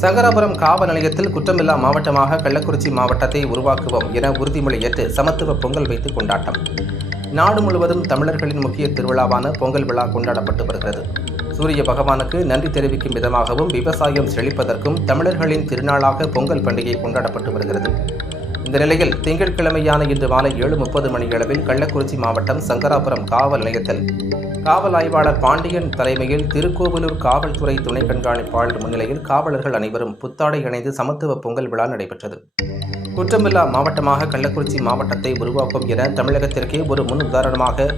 சங்கராபுரம் காவல் நிலையத்தில் குற்றமில்லா மாவட்டமாக கள்ளக்குறிச்சி மாவட்டத்தை உருவாக்குவோம் என உறுதிமொழி ஏற்று சமத்துவ பொங்கல் வைத்து கொண்டாட்டம். நாடு முழுவதும் தமிழர்களின் முக்கிய திருவிழாவான பொங்கல் விழா கொண்டாடப்பட்டு வருகிறது. சூரிய பகவானுக்கு நன்றி தெரிவிக்கும் விதமாகவும் விவசாயம் செழிப்பதற்கும் தமிழர்களின் திருநாளாக பொங்கல் பண்டிகை கொண்டாடப்பட்டு வருகிறது. இந்த நிலையில் திங்கட்கிழமையான இன்று மாலை 7:30 மணியளவில் கள்ளக்குறிச்சி மாவட்டம் சங்கராபுரம் காவல் நிலையத்தில் காவல் ஆய்வாளர் பாண்டியன் தலைமையில் திருக்கோவிலூர் காவல்துறை துணை கண்காணிப்பாளர் முன்னிலையில் காவலர்கள் அனைவரும் புத்தாடை அணிந்து சமத்துவ பொங்கல் விழா நடைபெற்றது. குற்றமில்லா மாவட்டமாக கள்ளக்குறிச்சி மாவட்டத்தை உருவாக்கும் என தமிழகத்திற்கே ஒரு முன் உதாரணமாக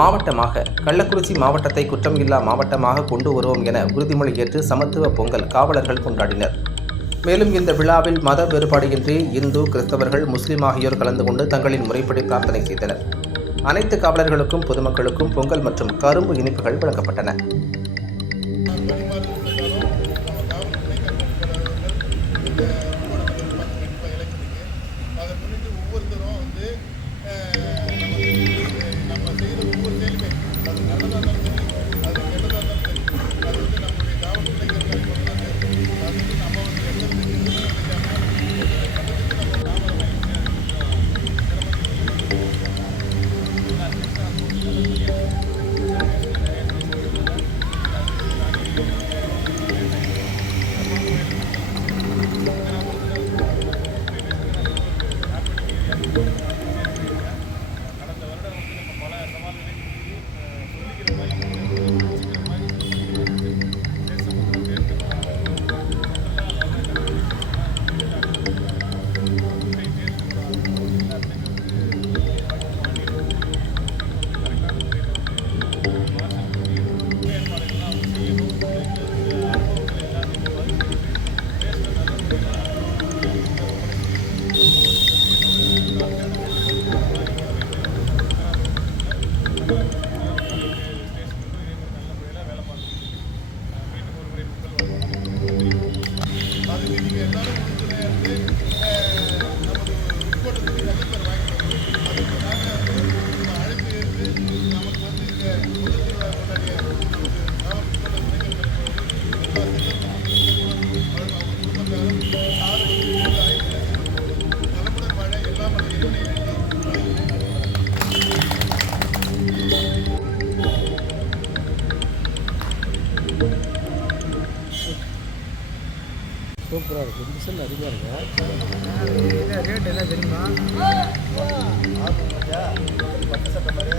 மாவட்டமாக கள்ளக்குறிச்சி மாவட்டத்தை குற்றம் இல்லா மாவட்டமாக கொண்டு வருவோம் என உறுதிமொழி ஏற்று சமத்துவ பொங்கல் காவலர்கள் கொண்டாடினர். மேலும் இந்த விழாவில் மத வேறுபாடின்றி இந்து, கிறிஸ்தவர்கள், முஸ்லிம் ஆகியோர் கலந்து கொண்டு தங்களின் முறைப்படி பிரார்த்தனை செய்தனர். அனைத்து காவலர்களுக்கும் பொதுமக்களுக்கும் பொங்கல் மற்றும் கரும்பு இனிப்புகள் வழங்கப்பட்டன. சூப்பராக இருக்குது. டிசைன் அதிகமாக இருக்குது. ரேட் என்ன தெரியுமா? பட்டு சட்டை மாதிரி